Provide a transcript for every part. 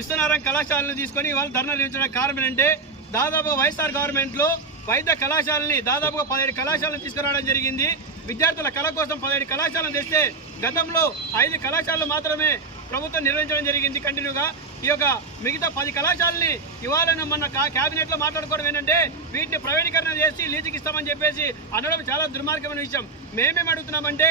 విశ్వనారాయణ కళాశాలను తీసుకొని వాళ్ళు ధర్నా నిర్వహించడానికి కారణం ఏంటంటే దాదాపు వైఎస్ఆర్ గవర్నమెంట్లో వైద్య కళాశాలని దాదాపుగా 17 కళాశాలను తీసుకురావడం జరిగింది. విద్యార్థుల కళ కోసం 17 కళాశాలను తెస్తే గతంలో 5 కళాశాలలు మాత్రమే ప్రభుత్వం నిర్వహించడం జరిగింది కంటిన్యూగా. ఈ యొక్క మిగతా 10 కళాశాలని ఇవ్వాలని మన క్యాబినెట్లో మాట్లాడుకోవడం ఏంటంటే వీటిని ప్రైవేటీకరణ చేసి లీజుకి ఇస్తామని చెప్పేసి అనడం చాలా దుర్మార్గమైన విషయం. మేమేం అడుగుతున్నామంటే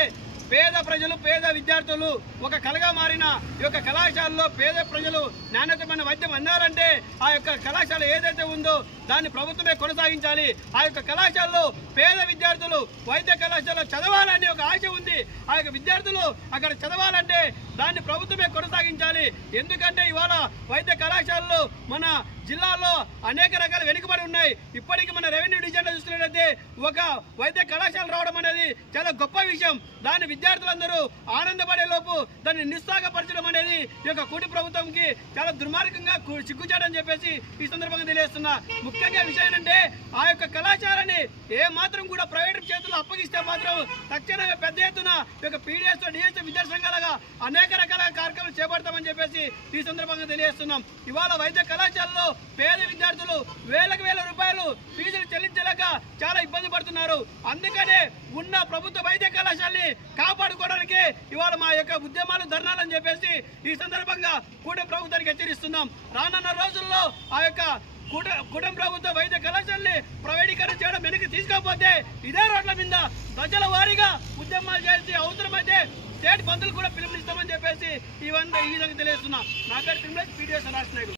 పేద ప్రజలు పేద విద్యార్థులు ఒక కళగా మారిన ఈ యొక్క కళాశాలలో పేద ప్రజలు నాణ్యతమైన వైద్యం అందాలంటే ఆ యొక్క కళాశాల ఏదైతే ఉందో దాన్ని ప్రభుత్వమే కొనసాగించాలి. ఆ యొక్క కళాశాలలో పేద విద్యార్థులు వైద్య కళాశాలలో చదవాలని ఒక ఆశ ఉంది. ఆ యొక్క విద్యార్థులు అక్కడ చదవాలంటే దాన్ని ప్రభుత్వమే కొనసాగించాలి. ఎందుకంటే ఇవాళ వైద్య కళాశాలలు మన జిల్లాలో అనేక రకాల వెనుకబడి ఉన్నాయి. ఇప్పటికీ మన రెవెన్యూ డివిజన్లో చూస్తున్నట్లయితే ఒక వైద్య కళాశాల రావడం అనేది చాలా గొప్ప విషయం. దాన్ని విద్యార్థులందరూ ఆనందపడే లోపు దాన్ని నిస్సాగపరచడం అనేది ఈ యొక్క కూటి ప్రభుత్వంకి చాలా దుర్మార్గంగా సిగ్గుచాటని చెప్పేసి ఈ సందర్భంగా తెలియజేస్తున్నా. ముఖ్యంగా విషయం ఏంటంటే ఆ యొక్క కళాశాలని ఏ మాత్రం కూడా ప్రైవేట్ చేతుల్లో అప్పగిస్తే మాత్రం తక్షణమే పెద్ద ఎత్తున ఈ యొక్క పీడిఎస్ డిఎస్ విద్యా సంఘాలుగా అనేక రకాల కార్యక్రమాలు చేపడతామని చెప్పేసి ఈ సందర్భంగా తెలియజేస్తున్నాం. ఇవాళ వైద్య కళాశాలలో పేద విద్యార్థులు వేల రూపాయలు ఫీజులు చెల్లించలేక చాలా ఇబ్బంది పడుతున్నారు. అందుకనే ఉన్న ప్రభుత్వ వైద్య కళాశాలని కాపాడుకోవడానికి ఇవాళ మా యొక్క ఉద్యమాలు ధర్నాలని చెప్పేసి ఈ సందర్భంగా కూటమి ప్రభుత్వానికి హెచ్చరిస్తున్నాం. రానున్న రోజుల్లో ఆ యొక్క కూటమి ప్రభుత్వ వైద్య కళాశాలని ప్రైవేటీకరణ చేయడం వెనక్కి తీసుకోకపోతే ఇదే రోడ్ల మీద దశల వారీగా ఉద్యమాలు చేసి అవసరమైతే స్టేట్ బంధువులు కూడా పిలుపునిస్తామని చెప్పేసి ఈ విధంగా తెలియజేస్తున్నా. నా పేరు తిరుమల, పీడిఎస్ రాష్ట్ర నాయకులు.